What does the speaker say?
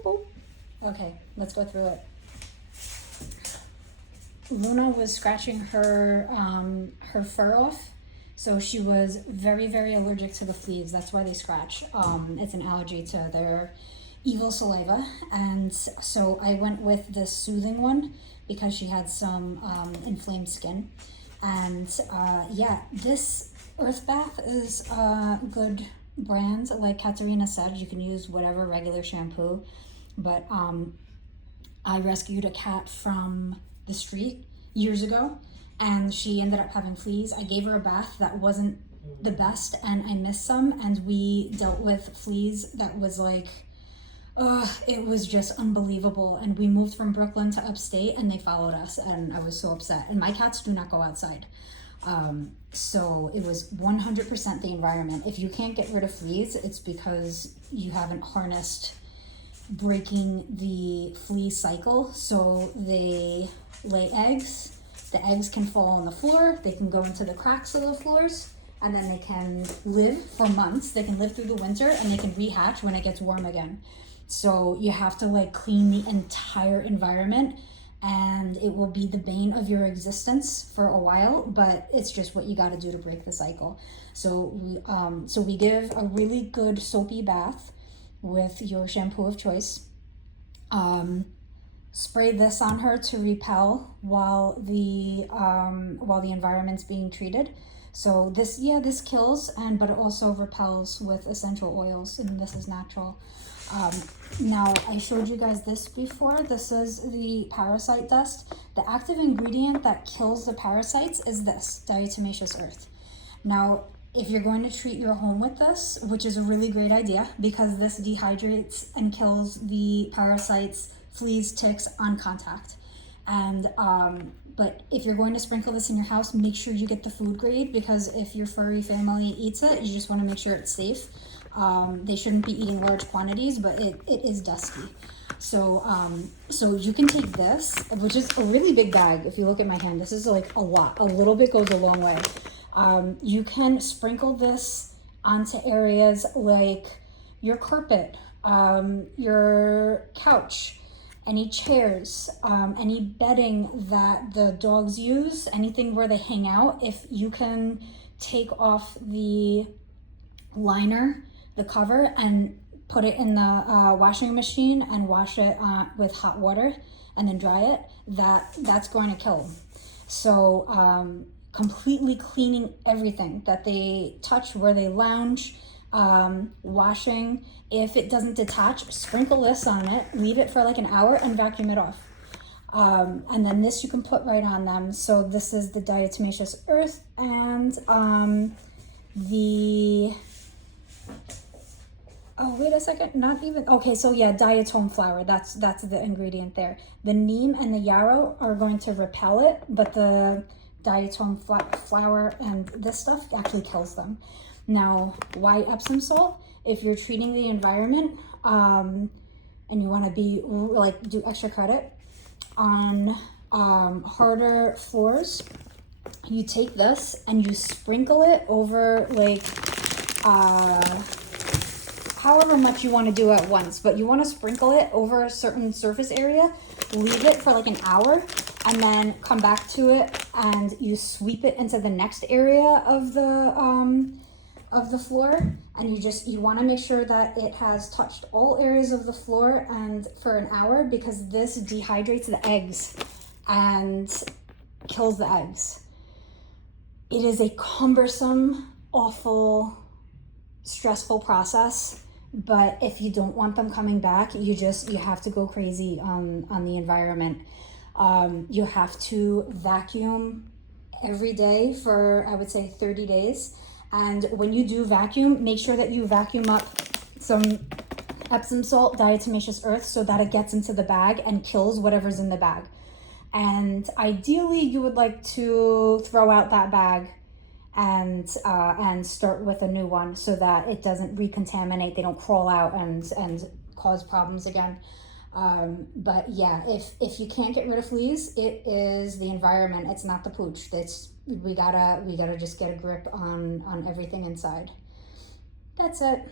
simple. Okay, let's go through it. Luna was scratching her fur off, so she was very, very allergic to the fleas. That's why they scratch. It's an allergy to their evil saliva, and so I went with the soothing one because she had some inflamed skin. And yeah, this earth bath is a good brand. Like Katerina said, you can use whatever regular shampoo, but I rescued a cat from the street years ago, and she ended up having fleas. I gave her a bath that wasn't the best, and I missed some, and we dealt with fleas that was like, it was just unbelievable. And we moved from Brooklyn to upstate, and they followed us, and I was so upset. And my cats do not go outside. So it was 100% the environment. If you can't get rid of fleas, it's because you haven't harnessed breaking the flea cycle. So they lay eggs. The eggs can fall on the floor. They can go into the cracks of the floors, and then they can live for months. They can live through the winter, and they can rehatch when it gets warm again. So you have to like clean the entire environment, and it will be the bane of your existence for a while, but it's just what you got to do to break the cycle. So we give a really good soapy bath with your shampoo of choice. Spray this on her to repel while the environment's being treated. So this kills, but it also repels with essential oils, and this is natural. Now, I showed you guys this before. This is the parasite dust. The active ingredient that kills the parasites is this, diatomaceous earth. Now, if you're going to treat your home with this, which is a really great idea because this dehydrates and kills the parasites, fleas, ticks on contact. And but if you're going to sprinkle this in your house, make sure you get the food grade, because if your furry family eats it, you just want to make sure it's safe. They shouldn't be eating large quantities, but it is dusty. So so you can take this, which is a really big bag. If you look at my hand, this is like a lot. A little bit goes a long way. You can sprinkle this onto areas like your carpet, your couch, any chairs, any bedding that the dogs use, anything where they hang out. If you can take off the liner, the cover, and put it in the washing machine and wash it with hot water and then dry it, that's going to kill them. So completely cleaning everything that they touch, where they lounge, washing. If it doesn't detach, sprinkle this on it, leave it for like an hour, and vacuum it off. And then this you can put right on them. So this is the diatomaceous earth, and wait a second, not even, okay, so yeah, diatom flower, that's the ingredient there. The neem and the yarrow are going to repel it, but the diatom flower and this stuff actually kills them. Now, why Epsom salt? If you're treating the environment, and you want to be like do extra credit on harder floors, you take this and you sprinkle it over like however much you want to do at once, but you want to sprinkle it over a certain surface area, leave it for like an hour, and then come back to it and you sweep it into the next area of the floor, and you want to make sure that it has touched all areas of the floor and for an hour, because this dehydrates the eggs and kills the eggs. It is a cumbersome, awful, stressful process, but if you don't want them coming back, you have to go crazy on the environment. You have to vacuum every day for, I would say, 30 days. And when you do vacuum, make sure that you vacuum up some Epsom salt, diatomaceous earth, so that it gets into the bag and kills whatever's in the bag. And ideally, you would like to throw out that bag and start with a new one, so that it doesn't recontaminate. They don't crawl out and cause problems again. But yeah, if you can't get rid of fleas, it is the environment. It's not the pooch. We gotta just get a grip on everything inside. That's it.